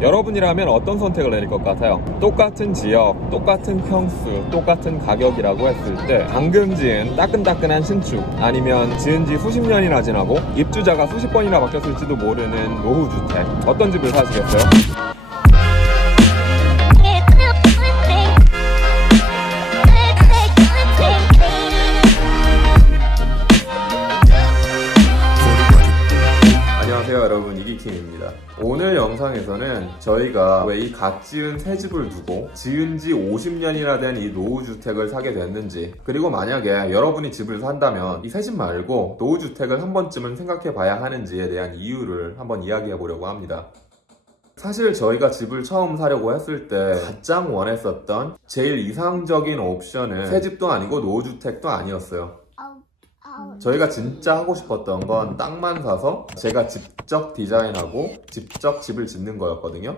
여러분이라면 어떤 선택을 내릴 것 같아요? 똑같은 지역, 똑같은 평수, 똑같은 가격이라고 했을 때 방금 지은 따끈따끈한 신축, 아니면 지은 지 수십 년이나 지나고 입주자가 수십 번이나 바뀌었을지도 모르는 노후주택, 어떤 집을 사시겠어요? 안녕하세요 여러분, 이기킴입니다. 오늘 영상에서는 저희가 왜 이 갓 지은 새 집을 두고 지은 지 50년이나 된 이 노후주택을 사게 됐는지, 그리고 만약에 여러분이 집을 산다면 이 새 집 말고 노후주택을 한 번쯤은 생각해 봐야 하는지에 대한 이유를 한번 이야기해 보려고 합니다. 사실 저희가 집을 처음 사려고 했을 때 가장 원했었던 제일 이상적인 옵션은 새 집도 아니고 노후주택도 아니었어요. 저희가 진짜 하고 싶었던 건 땅만 사서 제가 직접 디자인하고 직접 집을 짓는 거였거든요.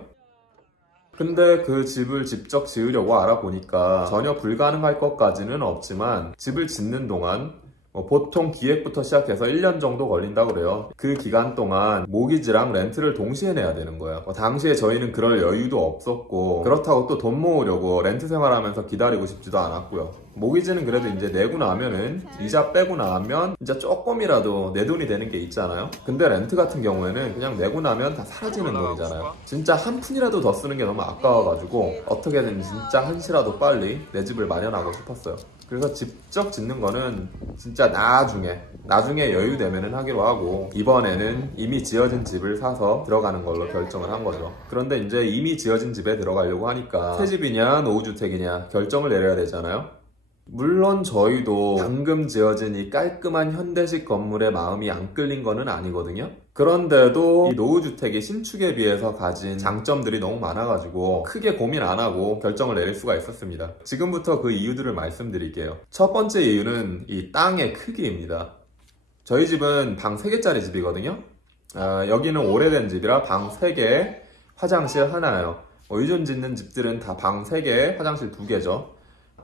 근데 그 집을 직접 지으려고 알아보니까 전혀 불가능할 것까지는 없지만 집을 짓는 동안 보통 기획부터 시작해서 1년 정도 걸린다고 그래요. 그 기간 동안 모기지랑 렌트를 동시에 내야 되는 거예요. 당시에 저희는 그럴 여유도 없었고, 그렇다고 또 돈 모으려고 렌트 생활하면서 기다리고 싶지도 않았고요. 모기지는 그래도 이제 내고 나면은, 이자 빼고 나면 이제 조금이라도 내 돈이 되는 게 있잖아요. 근데 렌트 같은 경우에는 그냥 내고 나면 다 사라지는 돈이잖아요. 진짜 한 푼이라도 더 쓰는 게 너무 아까워가지고 어떻게든 진짜 한시라도 빨리 내 집을 마련하고 싶었어요. 그래서 직접 짓는 거는 진짜 나중에 여유 되면은 하기로 하고, 이번에는 이미 지어진 집을 사서 들어가는 걸로 결정을 한 거죠. 그런데 이제 이미 지어진 집에 들어가려고 하니까 새 집이냐 노후주택이냐 결정을 내려야 되잖아요. 물론 저희도 방금 지어진 이 깔끔한 현대식 건물에 마음이 안 끌린 거는 아니거든요. 그런데도 이 노후주택이 신축에 비해서 가진 장점들이 너무 많아가지고 크게 고민 안 하고 결정을 내릴 수가 있었습니다. 지금부터 그 이유들을 말씀드릴게요. 첫 번째 이유는 이 땅의 크기입니다. 저희 집은 방 3개짜리 집이거든요. 여기는 오래된 집이라 방 3개, 화장실 하나예요. 요즘 짓는 집들은 다 방 3개, 화장실 2개죠.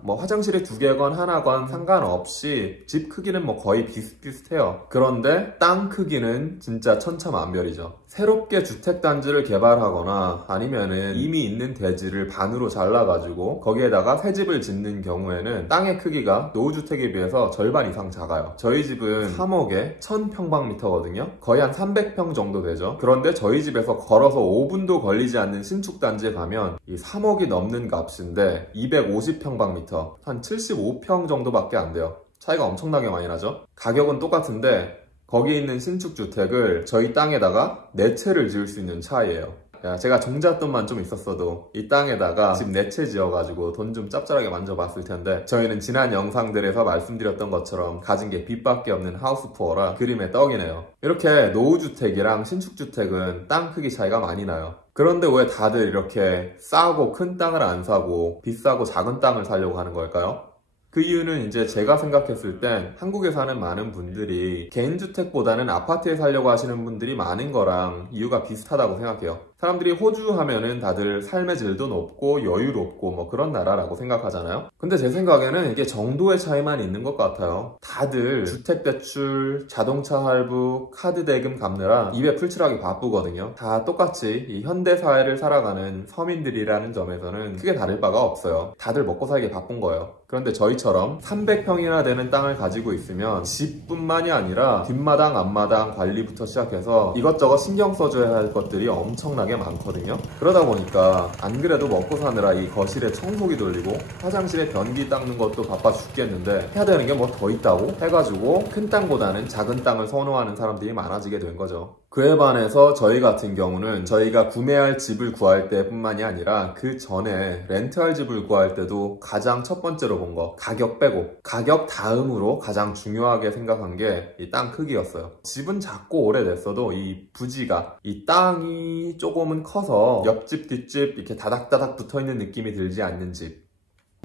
화장실이 2개건 하나건 상관없이 집 크기는 거의 비슷비슷해요. 그런데 땅 크기는 진짜 천차만별이죠. 새롭게 주택단지를 개발하거나 아니면은 이미 있는 대지를 반으로 잘라가지고 거기에다가 새 집을 짓는 경우에는 땅의 크기가 노후주택에 비해서 절반 이상 작아요. 저희 집은 3억에 1000평방미터거든요. 거의 한 300평 정도 되죠. 그런데 저희 집에서 걸어서 5분도 걸리지 않는 신축단지에 가면 이 3억이 넘는 값인데 250평방미터, 한 75평 정도밖에 안 돼요. 차이가 엄청나게 많이 나죠. 가격은 똑같은데 거기 있는 신축주택을 저희 땅에다가 4채를 지을 수 있는 차이예요. 제가 종잣돈만 좀 있었어도 이 땅에다가 집 4채 지어가지고 돈 좀 짭짤하게 만져봤을 텐데, 저희는 지난 영상들에서 말씀드렸던 것처럼 가진 게 빚밖에 없는 하우스푸어라 그림의 떡이네요. 이렇게 노후주택이랑 신축주택은 땅 크기 차이가 많이 나요. 그런데 왜 다들 이렇게 싸고 큰 땅을 안 사고 비싸고 작은 땅을 사려고 하는 걸까요? 그 이유는 이제 제가 생각했을 땐 한국에 사는 많은 분들이 개인주택보다는 아파트에 살려고 하시는 분들이 많은 거랑 이유가 비슷하다고 생각해요. 사람들이 호주 하면은 다들 삶의 질도 높고 여유롭고 그런 나라라고 생각하잖아요. 근데 제 생각에는 이게 정도의 차이만 있는 것 같아요. 다들 주택대출, 자동차 할부, 카드 대금 갚느라 입에 풀칠하기 바쁘거든요. 다 똑같이 이 현대사회를 살아가는 서민들이라는 점에서는 크게 다를 바가 없어요. 다들 먹고 살기 바쁜 거예요. 그런데 저희처럼 300평이나 되는 땅을 가지고 있으면 집뿐만이 아니라 뒷마당, 앞마당 관리부터 시작해서 이것저것 신경 써줘야 할 것들이 엄청나게 많거든요. 그러다 보니까 안 그래도 먹고 사느라 이 거실에 청소기 돌리고 화장실에 변기 닦는 것도 바빠 죽겠는데 해야 되는 게 더 있다고 해가지고 큰 땅보다는 작은 땅을 선호하는 사람들이 많아지게 된 거죠. 그에 반해서 저희 같은 경우는 저희가 구매할 집을 구할 때뿐만이 아니라 그 전에 렌트할 집을 구할 때도 가장 첫 번째로 본 거, 가격 빼고 가격 다음으로 가장 중요하게 생각한 게 이 땅 크기였어요. 집은 작고 오래됐어도 이 부지가, 이 땅이 조금은 커서 옆집 뒷집 이렇게 다닥다닥 붙어있는 느낌이 들지 않는 집,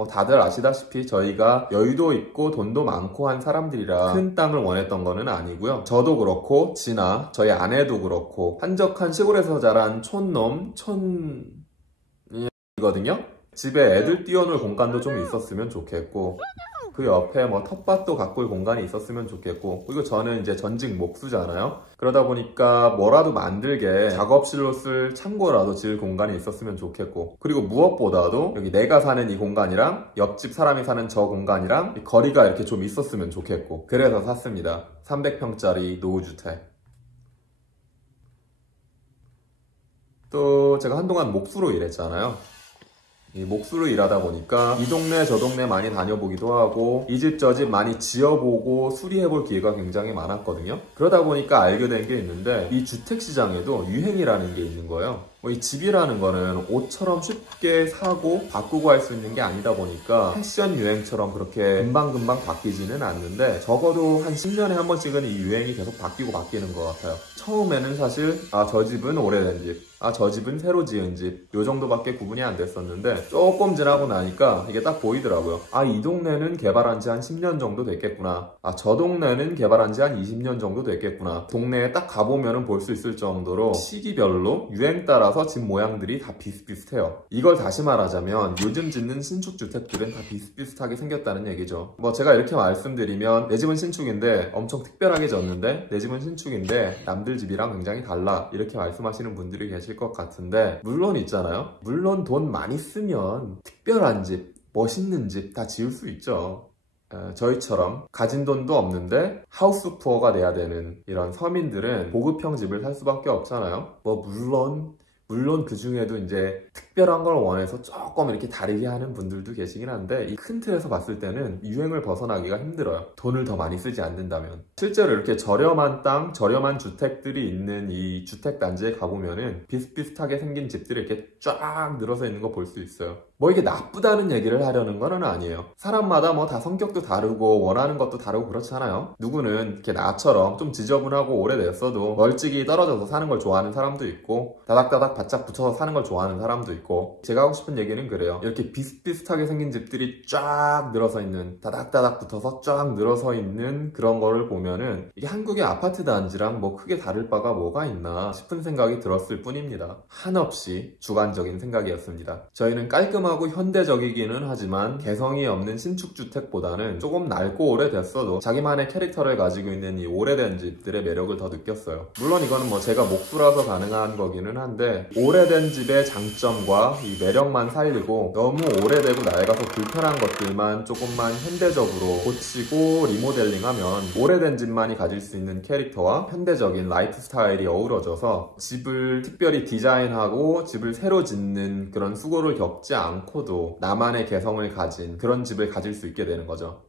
다들 아시다시피 저희가 여유도 있고 돈도 많고 한 사람들이라 큰 땅을 원했던 거는 아니고요. 저도 그렇고 지나 저희 아내도 그렇고 한적한 시골에서 자란 촌이거든요. 집에 애들 뛰어놀 공간도 좀 있었으면 좋겠고, 그 옆에 뭐 텃밭도 가꿀 공간이 있었으면 좋겠고, 그리고 저는 이제 전직 목수잖아요. 그러다 보니까 뭐라도 만들게 작업실로 쓸 창고라도 지을 공간이 있었으면 좋겠고, 그리고 무엇보다도 여기 내가 사는 이 공간이랑 옆집 사람이 사는 저 공간이랑 거리가 이렇게 좀 있었으면 좋겠고, 그래서 샀습니다. 300평짜리 노후주택. 또 제가 한동안 목수로 일했잖아요. 이 목수로 일하다 보니까 이 동네 저 동네 많이 다녀보기도 하고 이 집 저 집 많이 지어보고 수리해볼 기회가 굉장히 많았거든요. 그러다 보니까 알게 된 게 있는데, 이 주택시장에도 유행이라는 게 있는 거예요. 이 집이라는 거는 옷처럼 쉽게 사고 바꾸고 할 수 있는 게 아니다 보니까 패션 유행처럼 그렇게 금방금방 바뀌지는 않는데, 적어도 한 10년에 한 번씩은 이 유행이 계속 바뀌고 바뀌는 것 같아요. 처음에는 사실 저 집은 오래된 집, 저 집은 새로 지은 집, 요 정도밖에 구분이 안 됐었는데, 조금 지나고 나니까 이게 딱 보이더라고요. 이 동네는 개발한 지 한 10년 정도 됐겠구나. 저 동네는 개발한 지 한 20년 정도 됐겠구나. 동네에 딱 가보면 볼 수 있을 정도로 시기별로 유행 따라서 집 모양들이 다 비슷비슷해요. 이걸 다시 말하자면 요즘 짓는 신축 주택들은 다 비슷비슷하게 생겼다는 얘기죠. 제가 이렇게 말씀드리면 내 집은 신축인데 엄청 특별하게 졌는데, 내 집은 신축인데 남들 집이랑 굉장히 달라, 이렇게 말씀하시는 분들이 계실 것 같은데, 물론 있잖아요. 물론 돈 많이 쓰면 특별한 집, 멋있는 집 다 지을 수 있죠. 저희처럼 가진 돈도 없는데 하우스 푸어가 돼야 되는 이런 서민들은 고급형 집을 살 수밖에 없잖아요. 물론 그 중에도 이제 특별한 걸 원해서 조금 이렇게 다르게 하는 분들도 계시긴 한데, 이 큰 틀에서 봤을 때는 유행을 벗어나기가 힘들어요. 돈을 더 많이 쓰지 않는다면. 실제로 이렇게 저렴한 땅, 저렴한 주택들이 있는 이 주택단지에 가보면은 비슷비슷하게 생긴 집들이 이렇게 쫙 늘어서 있는 거 볼 수 있어요. 이게 나쁘다는 얘기를 하려는 건 아니에요. 사람마다 다 성격도 다르고 원하는 것도 다르고 그렇잖아요. 누구는 이렇게 나처럼 좀 지저분하고 오래됐어도 멀찍이 떨어져서 사는 걸 좋아하는 사람도 있고, 다닥다닥 바짝 붙여서 사는 걸 좋아하는 사람도 있고, 제가 하고 싶은 얘기는 그래요. 이렇게 비슷비슷하게 생긴 집들이 쫙 늘어서 있는, 다닥다닥 붙어서 쫙 늘어서 있는 그런 거를 보면은 이게 한국의 아파트 단지랑 크게 다를 바가 뭐가 있나 싶은 생각이 들었을 뿐입니다. 한없이 주관적인 생각이었습니다. 저희는 깔끔하고 현대적이기는 하지만 개성이 없는 신축주택보다는 조금 낡고 오래됐어도 자기만의 캐릭터를 가지고 있는 이 오래된 집들의 매력을 더 느꼈어요. 물론 이거는 제가 목수라서 가능한 거기는 한데, 오래된 집의 장점과 이 매력만 살리고 너무 오래되고 낡아서 불편한 것들만 조금만 현대적으로 고치고 리모델링하면 오래된 집만이 가질 수 있는 캐릭터와 현대적인 라이프 스타일이 어우러져서 집을 특별히 디자인하고 집을 새로 짓는 그런 수고를 겪지 않고도 나만의 개성을 가진 그런 집을 가질 수 있게 되는 거죠.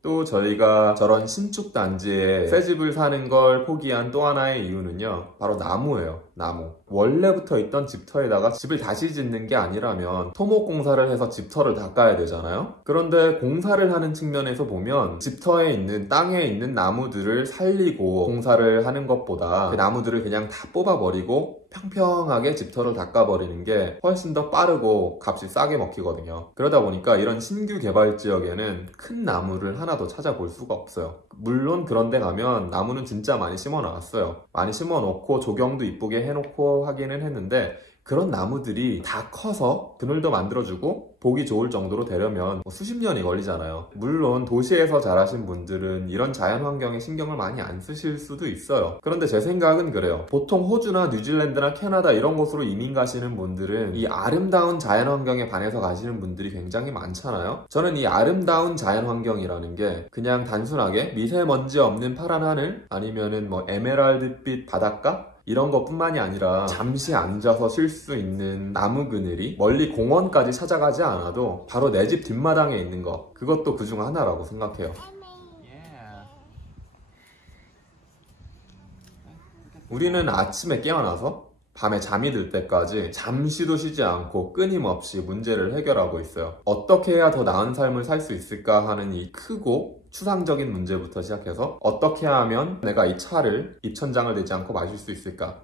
또 저희가 저런 신축 단지에 새 집을 사는 걸 포기한 또 하나의 이유는요, 바로 나무예요. 나무. 원래부터 있던 집터에다가 집을 다시 짓는 게 아니라면 토목공사를 해서 집터를 닦아야 되잖아요. 그런데 공사를 하는 측면에서 보면 집터에 있는, 땅에 있는 나무들을 살리고 공사를 하는 것보다 그 나무들을 그냥 다 뽑아버리고 평평하게 집터를 닦아버리는 게 훨씬 더 빠르고 값이 싸게 먹히거든요. 그러다 보니까 이런 신규 개발 지역에는 큰 나무를 하나도 찾아볼 수가 없어요. 물론 그런 데 가면 나무는 진짜 많이 심어 놨어요. 많이 심어 놓고 조경도 이쁘게 해놓고 하기는 했는데, 그런 나무들이 다 커서 그늘도 만들어주고 보기 좋을 정도로 되려면 수십 년이 걸리잖아요. 물론 도시에서 자라신 분들은 이런 자연환경에 신경을 많이 안 쓰실 수도 있어요. 그런데 제 생각은 그래요. 보통 호주나 뉴질랜드나 캐나다 이런 곳으로 이민 가시는 분들은 이 아름다운 자연환경에 반해서 가시는 분들이 굉장히 많잖아요. 저는 이 아름다운 자연환경이라는 게 그냥 단순하게 미세먼지 없는 파란 하늘, 아니면은 에메랄드빛 바닷가? 이런 것뿐만이 아니라 잠시 앉아서 쉴 수 있는 나무 그늘이 멀리 공원까지 찾아가지 않아도 바로 내 집 뒷마당에 있는 것, 그것도 그중 하나라고 생각해요. 우리는 아침에 깨어나서 밤에 잠이 들 때까지 잠시도 쉬지 않고 끊임없이 문제를 해결하고 있어요. 어떻게 해야 더 나은 삶을 살 수 있을까 하는 이 크고 추상적인 문제부터 시작해서 어떻게 하면 내가 이 차를 입천장을 대지 않고 마실 수 있을까,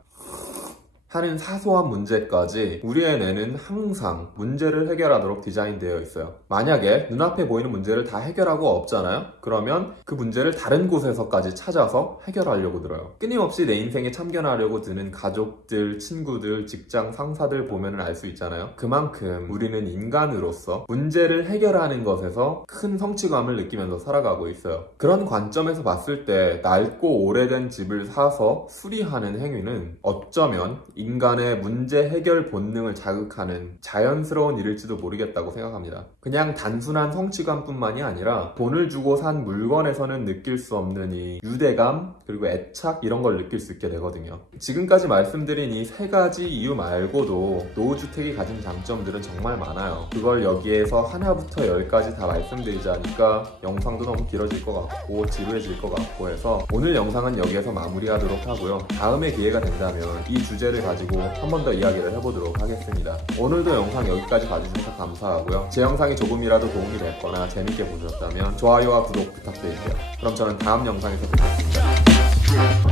하는 사소한 문제까지 우리의 뇌는 항상 문제를 해결하도록 디자인되어 있어요. 만약에 눈앞에 보이는 문제를 다 해결하고 없잖아요? 그러면 그 문제를 다른 곳에서까지 찾아서 해결하려고 들어요. 끊임없이 내 인생에 참견하려고 드는 가족들, 친구들, 직장 상사들 보면 알 수 있잖아요. 그만큼 우리는 인간으로서 문제를 해결하는 것에서 큰 성취감을 느끼면서 살아가고 있어요. 그런 관점에서 봤을 때 낡고 오래된 집을 사서 수리하는 행위는 어쩌면 인간의 문제 해결 본능을 자극하는 자연스러운 일일지도 모르겠다고 생각합니다. 그냥 단순한 성취감뿐만이 아니라 돈을 주고 산 물건에서는 느낄 수 없는 이 유대감 그리고 애착 이런 걸 느낄 수 있게 되거든요. 지금까지 말씀드린 이 세 가지 이유 말고도 노후주택이 가진 장점들은 정말 많아요. 그걸 여기에서 하나부터 열까지 다 말씀드리자니까 영상도 너무 길어질 것 같고 지루해질 것 같고 해서 오늘 영상은 여기에서 마무리하도록 하고요. 다음에 기회가 된다면 이 주제를 가지고 한 번 더 이야기를 해보도록 하겠습니다. 오늘도 영상 여기까지 봐주셔서 감사하고요. 제 영상이 조금이라도 도움이 됐거나 재밌게 보셨다면 좋아요와 구독 부탁드릴게요. 그럼 저는 다음 영상에서 뵙겠습니다.